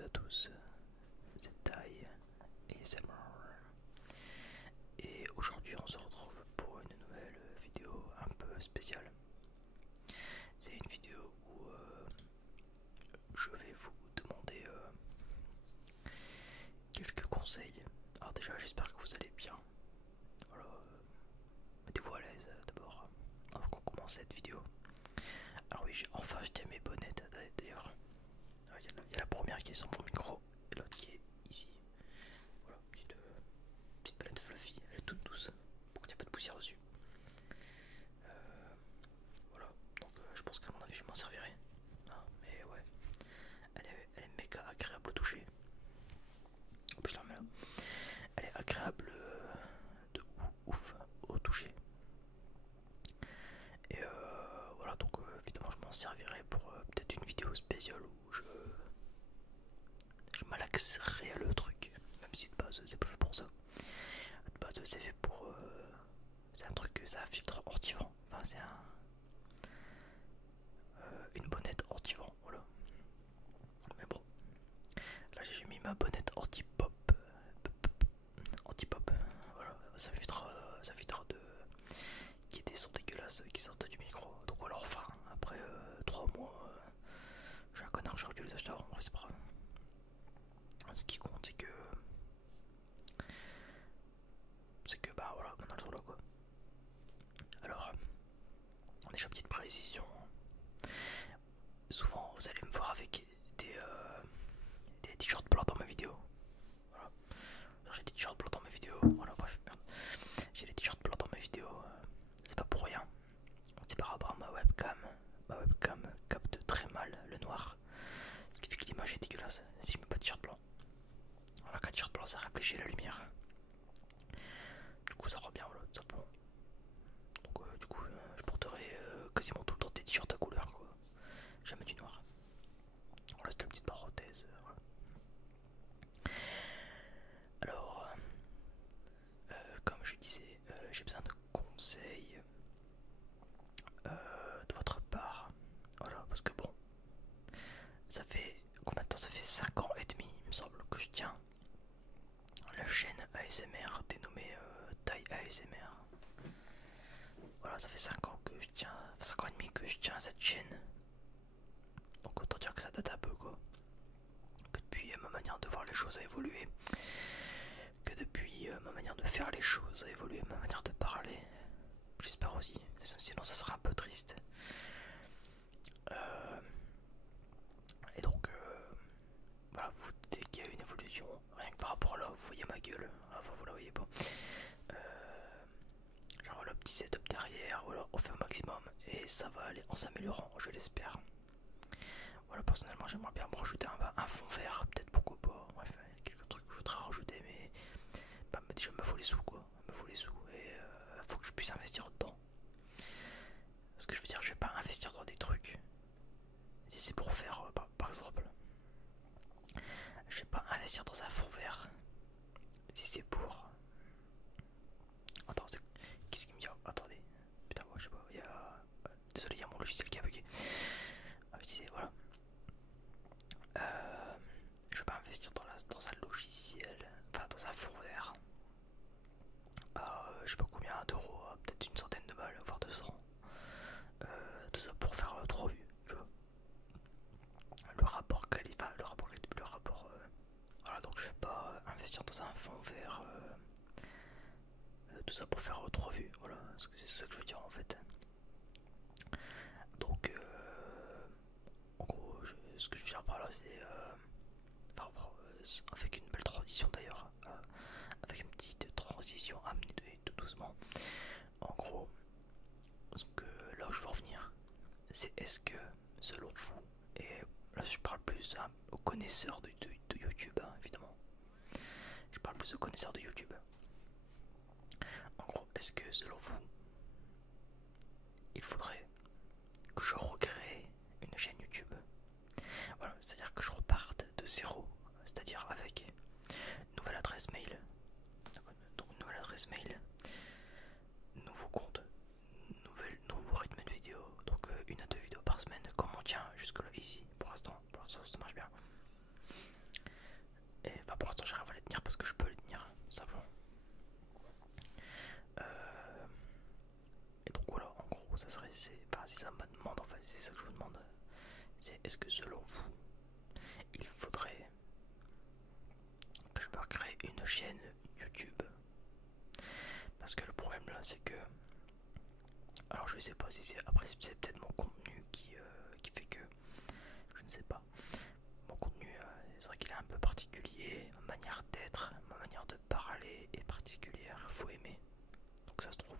à tous, c'est Tai ASMR et aujourd'hui on se retrouve pour une nouvelle vidéo un peu spéciale. C'est une vidéo où je vais vous demander quelques conseils. Alors déjà j'espère que vous allez bien. Voilà, mettez-vous à l'aise d'abord avant qu'on commence cette vidéo. Alors oui, j'ai enfin acheté mes bonnettes d'ailleurs. Il y a la première qui est sur mon micro et l'autre qui est ici. Voilà, petite bonnette fluffy, elle est toute douce pour qu'il n'y ait pas de poussière dessus. Voilà, donc je pense qu'à mon avis je m'en servirai. Ah, mais ouais, elle est méga agréable au toucher. En plus, je la remets là. Elle est agréable de ouf au toucher. Et voilà, donc évidemment je m'en servirai pour peut-être une vidéo spéciale où je malaxerai le truc. Même si de base c'est pas fait pour ça. De base c'est fait pour... c'est un truc que ça filtre anti-vent. Enfin c'est une bonnette anti-vent, voilà. Mais bon, là j'ai mis ma bonnette anti-pop. Anti-pop, voilà, ça évitera de qu'il y ait des sons dégueulasses qui sortent du micro. Donc voilà, enfin, après 3 mois, je suis un connard, j'aurais dû les acheter avant, c'est pas grave. Ce qui compte, c'est que bah voilà, on a le droit là quoi. Alors, déjà petite précision. Souvent, vous allez me voir avec des t-shirts blancs dans ma vidéo. Voilà. J'ai des t-shirts blancs dans ma vidéo. Voilà, bref, merde. J'ai des t-shirts blancs dans ma vidéo. C'est pas pour rien. C'est par rapport à ma webcam. Ma webcam capte très mal le noir. Ce qui fait que l'image est dégueulasse si je mets pas de t-shirt blanc. Voilà, qu'un t-shirt blanc ça réfléchit la lumière. Du coup, ça rend bien, voilà, tout simplement. Donc, du coup, je porterai quasiment tout le temps des t-shirts à couleur, quoi. Jamais du noir. Voilà, c'était une petite parenthèse. Voilà. Alors, comme je disais, j'ai besoin de conseils de votre part. Voilà, parce que bon, ça fait combien de temps? Ça fait 5 ans et demi, il me semble, que je tiens la chaîne ASMR dénommée Tai ASMR. Voilà, ça fait 5 ans que je tiens, 5 ans et demi que je tiens cette chaîne. Donc autant dire que ça date un peu quoi. Que depuis ma manière de voir les choses a évolué. Que depuis ma manière de faire les choses a évolué, ma manière de parler. J'espère aussi, sinon ça serait un peu triste. Et donc, voilà, vous doutez qu'il y a une évolution. Rien que par rapport à là, vous voyez ma gueule. Enfin, vous la voyez pas. Genre le petit setup derrière, voilà, on fait au maximum. Et ça va aller en s'améliorant, je l'espère. Voilà, personnellement, j'aimerais bien me rajouter un fond vert, peut-être pourquoi pas. Bref, il y a quelques trucs que je voudrais rajouter, mais bah, déjà, il me faut les sous quoi. Il me faut les sous et faut que je puisse investir dedans. Parce que je veux dire, je vais pas investir dans des trucs. Si c'est pour faire, par exemple, je vais pas investir dans un fond vert. Si c'est pour. Attends, qu'est-ce qu'il me dit? Attendez. Putain, moi je sais pas. Désolé, il y a mon logiciel qui a bugué. Ah, je disais, voilà. Je vais pas investir dans un logiciel. Enfin, dans un fond vert. Je sais pas combien d'euros. Peut-être une centaine de balles, voire 200. Tout ça pour faire 3 vues. Tu vois. Le rapport qualité. Enfin, le rapport qualité. Le rapport. Voilà, donc je vais pas investir dans un fond vert. Tout ça pour faire 3 vues, voilà, c'est ça que je veux dire en fait. Donc, en gros, ce que je veux dire par là, c'est. Enfin, avec une belle transition d'ailleurs, avec une petite transition amenée tout doucement. En gros, là où je veux revenir, c'est est-ce que, selon vous, et là je parle plus aux connaisseurs de YouTube, hein, évidemment, je parle plus aux connaisseurs de YouTube. En gros, est-ce que selon vous, il faudrait que je recrée une chaîne YouTube? Voilà, c'est-à-dire que je reparte de zéro, c'est-à-dire avec une nouvelle adresse mail. Donc une nouvelle adresse mail, nouveau compte, nouveau rythme de vidéo, donc 1 à 2 vidéos par semaine, comme on tient jusque là ici, pour l'instant ça marche bien. Enfin, pour l'instant j'arrive à les tenir parce que je peux les tenir, simplement. Et donc voilà, en gros, ça serait, si ça me demande, en fait, c'est ça que je vous demande, c'est est-ce que selon vous, il faudrait que je me crée une chaîne YouTube? Parce que le problème là, c'est que, alors je sais pas si c'est, après c'est peut-être mon contenu qui fait que, je ne sais pas, mon contenu, c'est vrai qu'il est un peu particulier, ma manière d'être, ma manière de parler est particulière, faut aimer. Donc ça se trouve,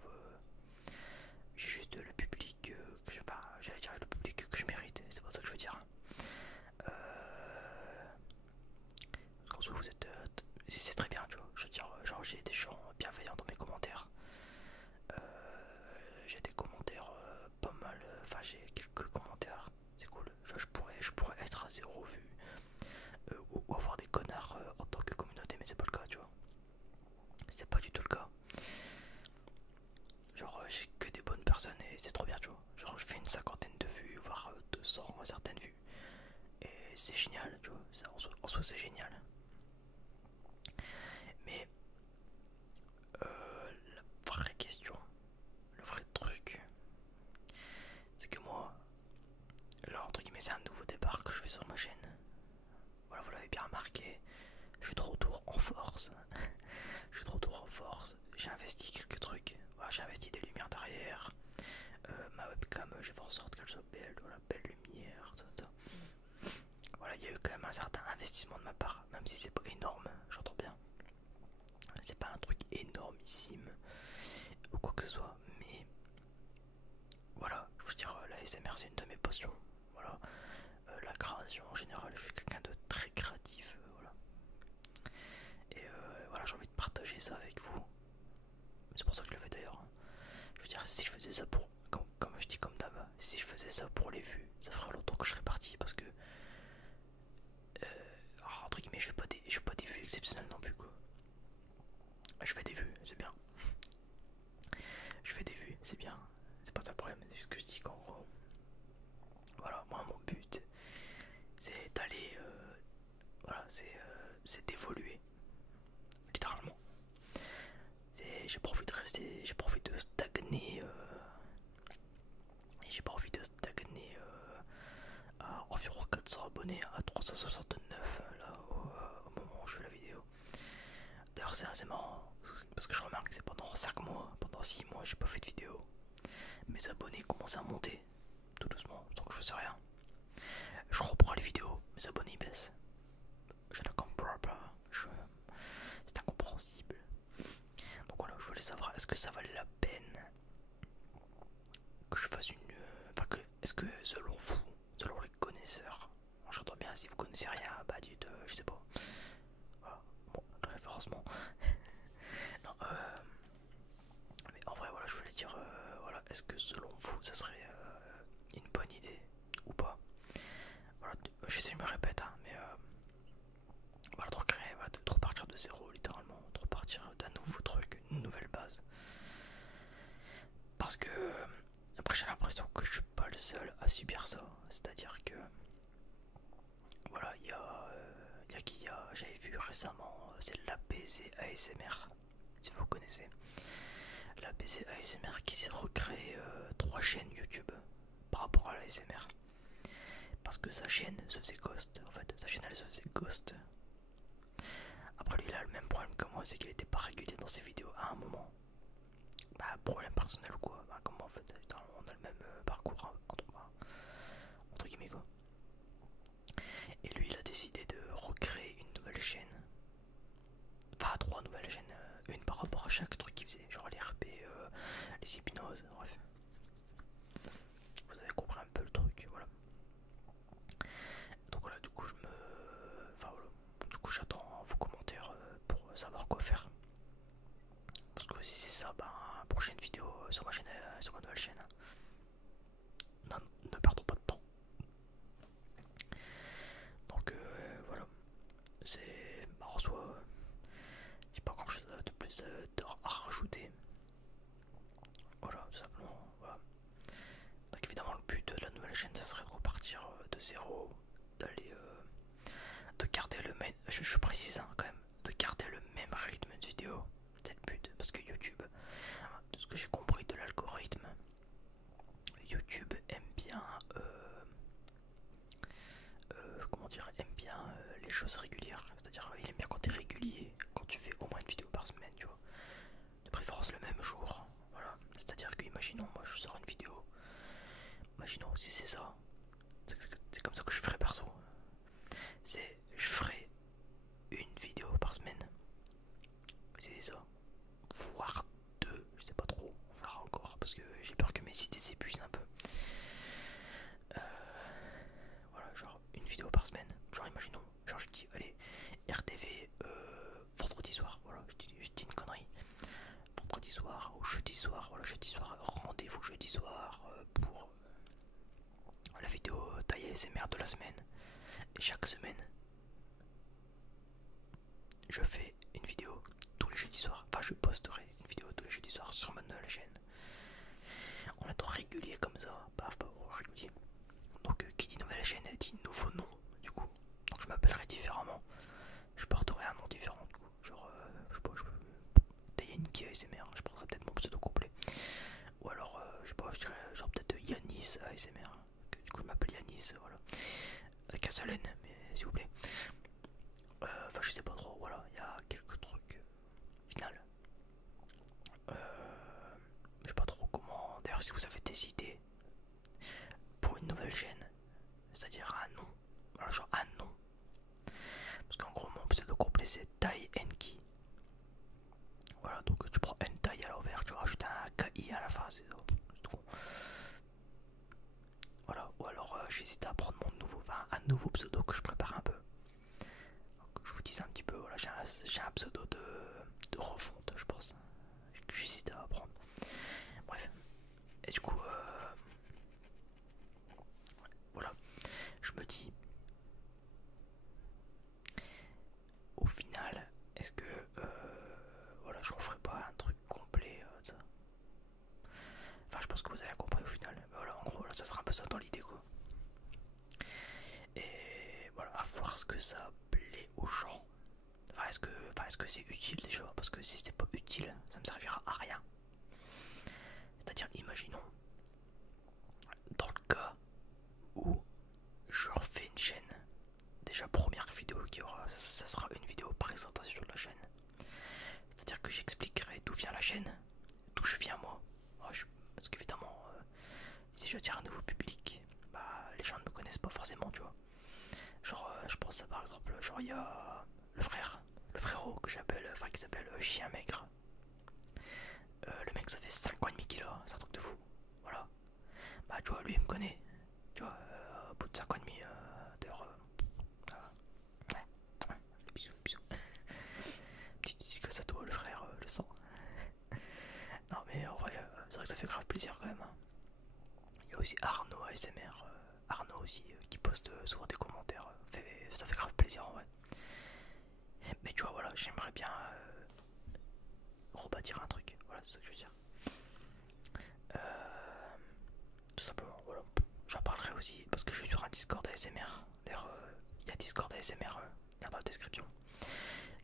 j'ai juste le public que je, enfin, j'allais dire le public que je mérite, c'est pas ça que je veux dire. Parce qu'en soi vous êtes, c'est très bien, tu vois. Je veux dire, genre j'ai des gens bienveillants dans mes commentaires. Euh, j'ai des commentaires pas mal, enfin j'ai quelques commentaires, c'est cool. Je pourrais être à 0 vues ou avoir des connards en tant que communauté, mais c'est pas le cas, tu vois. C'est pas du tout le cas. Genre j'ai que des bonnes personnes et c'est trop bien, tu vois. Genre je fais une cinquantaine de vues, voire 200 certaines vues. Et c'est génial, tu vois. Ça, en soi c'est génial. Mais la vraie question, le vrai truc, c'est que moi, là entre guillemets c'est un nouveau départ que je fais sur ma chaîne. Voilà, vous l'avez bien remarqué, je suis de retour en force. Je suis de retour en force. J'ai investi quelques trucs. Voilà, j'ai investi des lumières derrière. Ma webcam, j'ai fait en sorte qu'elle soit belle. Voilà, belle lumière, tout. Voilà, il y a eu quand même un certain investissement de ma part, même si c'est pas énorme, j'entends bien. C'est pas un truc énormissime ou quoi que ce soit, mais voilà, je veux dire, la SMR c'est une de mes passions. Voilà, la création en général, je suis quelqu'un de très créatif. Voilà. Et voilà, j'ai envie de partager ça avec vous. C'est pour ça que je le fais d'ailleurs. Je veux dire, si je faisais ça pour, comme je dis comme d'hab, si je faisais ça pour les vues, ça ferait longtemps que je serais parti parce que, entre guillemets, je fais pas des vues exceptionnelles non plus quoi. Je fais des vues, c'est bien. Je fais des vues, c'est bien. C'est pas ça le problème, c'est juste que je dis qu'en gros, voilà, moi mon but, c'est d'aller, voilà, c'est d'évoluer, littéralement. J'ai pas envie de rester, j'ai pas envie de stagner. Et j'ai pas envie de stagner à environ 400 abonnés à 369 là au moment où je fais la vidéo. D'ailleurs c'est assez marrant parce que je remarque que c'est pendant 5 mois, pendant 6 mois j'ai pas fait de vidéo. Mes abonnés commencent à monter tout doucement sans que je fasse rien. Je reprends les vidéos, mes abonnés baissent. Je la comprends pas, c'est incompréhensible. Donc voilà, je voulais savoir est-ce que ça valait la peine que je fasse une... Enfin, est-ce que selon vous, selon les connaisseurs, j'entends bien si vous connaissez rien, bah dites, je sais pas. Voilà, bon, le référencement. Non, mais en vrai, voilà, je voulais dire, voilà, est-ce que selon vous, ça serait une bonne idée ou pas? Voilà, je sais, je me répète, hein, mais voilà, trop créer, voilà, trop partir de zéro, littéralement, trop partir d'un nouveau truc, une nouvelle base. Parce que après j'ai l'impression que je suis pas le seul à subir ça. C'est-à-dire que voilà, j'avais vu récemment, c'est l'APZ ASMR, si vous connaissez. L'APZ ASMR qui s'est recréé 3 chaînes YouTube par rapport à l'ASMR. Parce que sa chaîne se faisait ghost, en fait, sa chaîne elle se faisait ghost. Après lui il a le même problème que moi, c'est qu'il était pas régulier dans ses vidéos à un moment. Bah problème personnel ou quoi, bah comment en fait, on a le même parcours hein, entre guillemets quoi. Et lui il a décidé de recréer une nouvelle chaîne. Enfin 3 nouvelles chaînes, une par rapport à chaque truc qu'il faisait, genre les RP, les hypnoses, bref. Vous avez compris un peu le truc, voilà. Donc voilà, du coup je me... Enfin voilà, du coup j'attends vos commentaires pour savoir quoi faire. Parce que si c'est ça, bah prochaine vidéo sur ma chaîne, sur ma nouvelle chaîne. Non, ne perdons pas de temps. Donc voilà, c'est... Bah en soi, j'ai pas grand chose de plus à rajouter. Voilà, tout simplement, voilà. Donc évidemment le but de la nouvelle chaîne, ça serait de repartir de zéro, d'aller... de garder le main... Je précise hein, quand même, soir ou jeudi soir. Voilà, jeudi soir, rendez-vous jeudi soir pour la vidéo taille ASMR de la semaine. Et chaque semaine, je fais une vidéo tous les jeudis soirs. Enfin, je posterai une vidéo tous les jeudis soirs sur ma nouvelle chaîne. On attend régulier comme ça, paf, paf, régulier. Donc, qui dit nouvelle chaîne dit nouveau nom, du coup. Donc, je m'appellerai différemment. Je porterai un nom différent, du coup. Genre, je sais pas, Dayenki ASMR. Je prendrai peut-être mon pseudo complet. Ou alors, je sais pas, je dirais genre peut-être Yanis ASMR. Que, du coup, je m'appelle Yanis, voilà. Avec un seul N, mais s'il vous plaît. Enfin, je sais pas trop, voilà, il y a quelques trucs. Final. Je sais pas trop comment. D'ailleurs, si vous avez des idées pour une nouvelle chaîne, c'est-à-dire un nom, voilà, genre un nom. Parce qu'en gros, mon pseudo complet c'est Tai Enki. Voilà, donc tu prends Hentai à l'envers, tu rajoutes un KI à la fin, c'est tout. Voilà, ou alors j'hésite à prendre un nouveau pseudo que je prépare un peu. Donc, je vous dis un petit peu, voilà, j'ai un pseudo de refonte, je pense, que j'hésite à prendre. Bref, et du coup, voilà, je me dis, au final, est-ce que, voilà, je referai pas un truc complet de ça. Enfin, je pense que vous avez compris au final. Mais voilà, en gros, là, ça sera un peu ça dans l'idée, quoi. Et voilà, à voir ce que ça plaît aux gens. Enfin, est-ce que c'est utile déjà? Parce que si c'est pas utile, ça me servira à rien. C'est-à-dire, imaginons, dans le cas où je refais une chaîne, déjà première vidéo qui aura, ça sera une vidéo présentation de la chaîne. C'est-à-dire que j'expliquerai d'où vient la chaîne, d'où je viens moi. Parce qu'évidemment, si j'attire un nouveau public, bah les gens ne me connaissent pas forcément, tu vois. Genre, je pense à par exemple, genre il y a le frérot que j'appelle, enfin qui s'appelle Chien Maigre. Le mec ça fait 5 ans et demi qu'il a, c'est un truc de fou. Voilà. Bah tu vois, lui il me connaît. Tu vois, au bout de 5 ans et demi, d'ailleurs, ouais, le bisou, le bisou. Petite dédicace à toi, le frère, le sang. Non mais en vrai, c'est vrai que ça fait grave plaisir quand même. Hein. Il y a aussi Arnaud ASMR, Arnaud aussi, qui poste souvent des commentaires. Ça fait grave plaisir en vrai. Mais tu vois, voilà, j'aimerais bien rebâtir un truc. Voilà, c'est ça que je veux dire. Tout simplement, voilà. J'en parlerai aussi parce que je suis sur un Discord ASMR. D'ailleurs, il y a Discord ASMR dans la description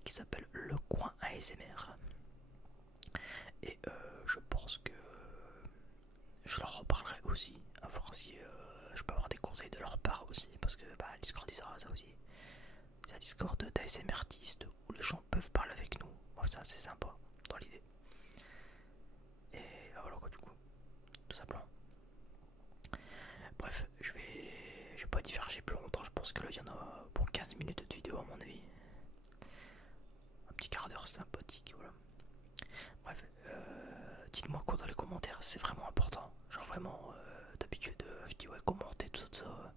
qui s'appelle Le Coin ASMR. Et je pense que je leur reparlerai aussi, à voir si je peux avoir des conseils de leur part aussi, parce que bah, Discord il sera ça aussi. C'est un Discord d'ASMR artistes où les gens peuvent parler avec nous. Bon, ça c'est sympa dans l'idée. Et bah, voilà quoi du coup, tout simplement. Bref, je vais pas diverger plus longtemps, je pense que là il y en a pour 15 minutes de vidéo à mon avis. Un petit quart d'heure sympathique, voilà. Bref, dites-moi quoi dans les commentaires, c'est vraiment important. Genre vraiment, d'habitude je dis ouais commentez tout ça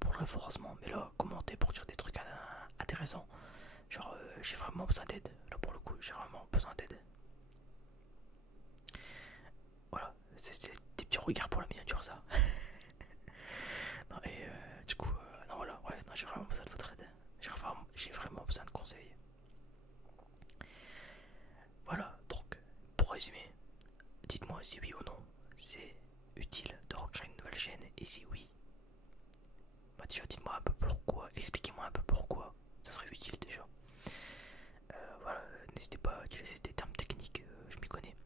pour le référencement, mais là commentez pour dire des trucs intéressants. Genre j'ai vraiment besoin d'aide, là pour le coup j'ai vraiment besoin d'aide. Voilà, c'est des petits regards pour la miniature ça. Non, et du coup, non voilà, bref, non, j'ai vraiment besoin de votre aide. J'ai vraiment besoin de conseils. Voilà, donc pour résumer, dites-moi si oui ou non c'est utile de recréer une nouvelle chaîne, et si oui, bah déjà dites-moi un peu pourquoi, expliquez-moi un peu pourquoi ça serait utile déjà. Voilà, n'hésitez pas à utiliser des termes techniques, je m'y connais.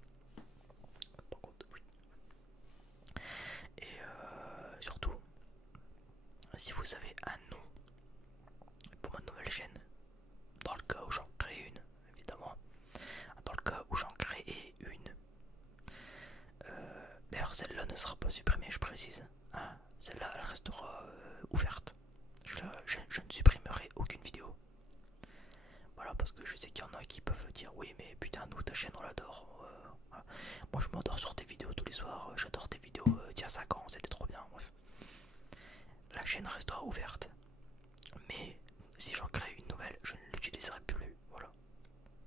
Par contre, oui. Et surtout, si vous avez un nom pour ma nouvelle chaîne, dans le cas où j'en crée une, évidemment, dans le cas où j'en crée une, d'ailleurs celle-là ne sera pas supprimée, je précise, hein, celle-là elle restera ouverte, je ne supprimerai aucune vidéo. Voilà, parce que je sais qu'il y en a qui peuvent dire oui mais putain nous ta chaîne on l'adore. Voilà. Moi je m'endors sur tes vidéos tous les soirs, j'adore tes vidéos d'il y a 5 ans, c'était trop bien, bref. La chaîne restera ouverte, mais si j'en crée une nouvelle, je ne l'utiliserai plus, voilà.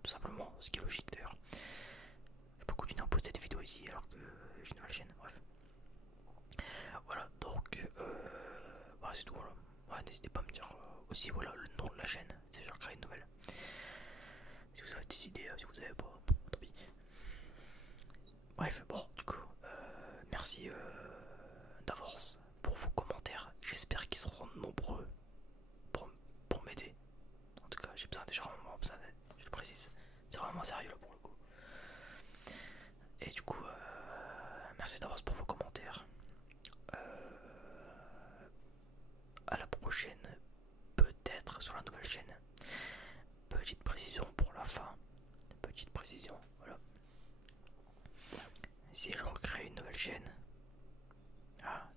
Tout simplement, ce qui est logique d'ailleurs. Il y a beaucoup vidéo ici alors que j'ai une nouvelle chaîne, bref. Voilà, donc voilà, c'est tout. Voilà. Ouais, n'hésitez pas à me dire aussi voilà, le nom de la chaîne si je recrée une nouvelle. Si vous avez des idées, si vous avez pas, tant pis. Bref, bon, du coup, merci d'avance pour vos commentaires. J'espère qu'ils seront nombreux pour m'aider. En tout cas, j'ai vraiment besoin d'aide, je le précise. C'est vraiment sérieux là pour le coup. Et du coup, merci d'avance pour vos commentaires. À la prochaine, peut-être sur la nouvelle chaîne. Petite précision pour la fin. Petite précision, voilà. Si je recrée une nouvelle chaîne,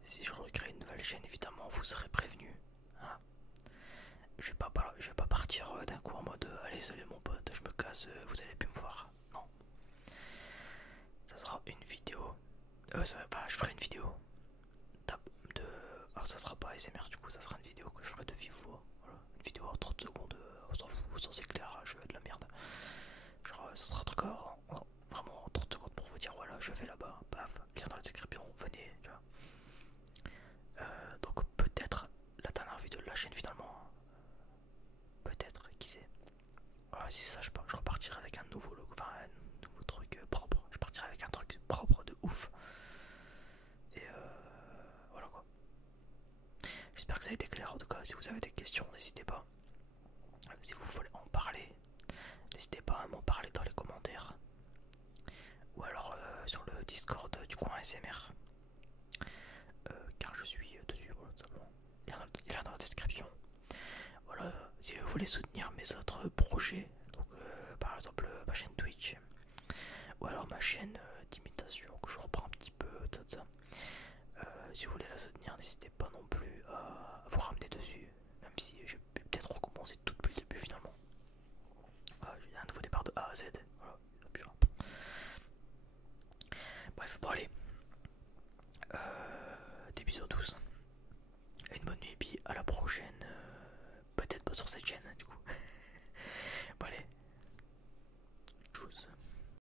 si je recrée une nouvelle chaîne, évidemment, vous serez prévenu. Hein. Je vais pas partir d'un coup en mode allez, salut mon pote, je me casse, vous allez plus me voir. Non. Ça sera une vidéo. Je ferai une vidéo. Alors, ça sera pas ASMR, du coup, ça sera une vidéo que je ferai de vive voix. Voilà. Une vidéo en 30 secondes, on s'en fout, sans éclairage, de la merde. Genre, ça sera un truc vraiment en 30 secondes pour vous dire voilà, je vais là-bas, paf, lien dans la description, venez, tu vois. Donc peut-être la dernière vidéo de la chaîne finalement. Peut-être, qui sait. Voilà, si c'est ça, je repartirai avec un nouveau logo, enfin un nouveau truc propre. Je partirai avec un truc propre de ouf. Et voilà quoi. J'espère que ça a été clair en tout cas. Si vous avez des questions, n'hésitez pas. Si vous voulez en parler, n'hésitez pas à m'en parler dans les commentaires. Ou alors sur le Discord du coin ASMR. Car je suis dessus, voilà, simplement. Il est là dans la description. Voilà, si vous voulez soutenir mes autres projets, donc par exemple ma chaîne Twitch, ou alors ma chaîne d'imitation que je reprends un petit peu, tout ça. Si vous voulez la soutenir, n'hésitez pas non plus à vous ramener dessus, même si je vais peut-être recommencer tout depuis le début finalement. J'ai un nouveau départ de A à Z, voilà, bref, bon allez, des bisous à tous, une bonne nuit et puis à la prochaine, peut-être pas sur cette